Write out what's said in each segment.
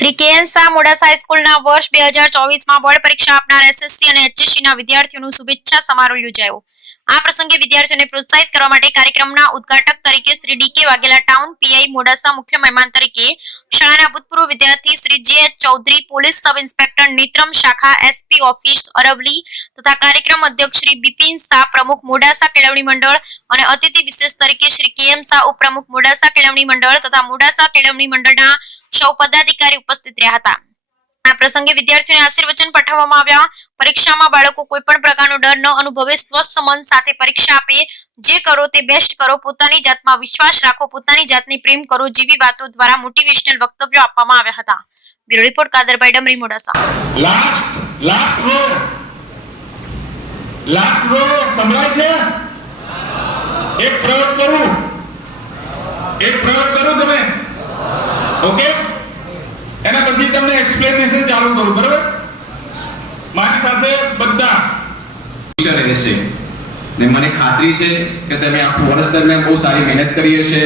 શ્રી કે.એન. શાહ મોડાસા હાઈસ્કૂલના વર્ષ 2024માં બોર્ડ પરીક્ષા આપનાર એસએસસી અને એચએસસીના વિદ્યાર્થીઓનું શુભેચ્છા સમારોહ યોજાયો. આ પ્રસંગે વિદ્યાર્થીઓને પ્રોત્સાહિત કરવા માટે કાર્યક્રમના ઉદ્ઘાટક તરીકે Shri D K. Vaghela, town PI Modasa, મુખ્ય મહેમાન તરીકે શાળાના ભૂતપૂર્વ વિદ્યાર્થી Shri J H. Chaudhari, police sub inspector Netram શાખા, એસપી ઓફિસ અરવલી તથા કાર્યક્રમ અધ્યક્ષ શ્રી બિપિન શાહ, પ્રમુખ મોડાસા કેળવણી મંડળ અને અતિથિ વિશેષ તરીકે શ્રી કે.એમ. શાહ, ઉપપ્રમુખ મોડાસા કેળવણી મંડળ તથા મોડાસા કેળવણી મંડળના સૌ પદાધિકારી ઉપસ્થિત રહ્યા હતા. આ પ્રસંગે વિદ્યાર્થીઓને આશીર્વચન પાઠવવામાં આવ્યા. પરીક્ષામાં બાળકો કોઈ પણ પ્રકારનો ડર ન અનુભવે, સ્વસ્થ મન સાથે પરીક્ષા આપે. જે કરો તે બેસ્ટ કરો, પોતાની જાતમાં વિશ્વાસ રાખો, પોતાની જાતને પ્રેમ કરો જેવી વાતો દ્વારા મોટિવેશનલ વક્તવ્યો આપવામાં આવ્યા હતા. Bureau report Kadarbhai ડમરી, Modasa. Last row સંભળાય છે? એક પ્રયોગ કરું તમે. ઓકે, એના પછી તમને એક્સપ્લેનેશન ચાલુ કરું, બરાબર? મારી સાથે બધા રહેશે ને મને ખાતરી છે કે તમે આખું વર્ષ દરમિયાન બહુ સારી મહેનત કરી હશે.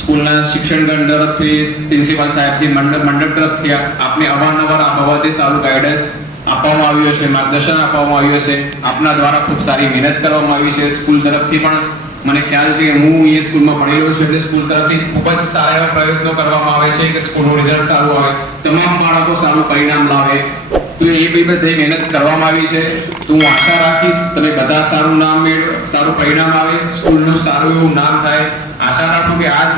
સ્કૂલના શિક્ષણગણ તરફથી, પ્રિન્સિપાલ સાહેબથી, મંડળ તરફથી આપને અવારનવાર આ બાબતે સારું ગાઈડન્સ આપવામાં આવ્યું હશે, માર્ગદર્શન આપવામાં આવ્યું હશે. આપના દ્વારા ખૂબ સારી મહેનત કરવામાં આવી છે. સ્કૂલ તરફથી પણ મને ખ્યાલ છે કે હું એ સ્કૂલમાં ભણેલો છું એટલે સ્કૂલ તરફથી ખૂબ જ સારા એવા પ્રયત્નો કરવામાં આવે છે કે સ્કૂલનું રિઝલ્ટ સારું આવે, તમામ બાળકો સારું પરિણામ લાવે. તો એ બધી મહેનત કરવામાં આવી છે. તો હું આશા રાખીશ તમે બધા સારું નામ મેળવો, સારું પરિણામ આવે, સ્કૂલનું સારું એવું નામ થાય. આશા રાખું કે આજ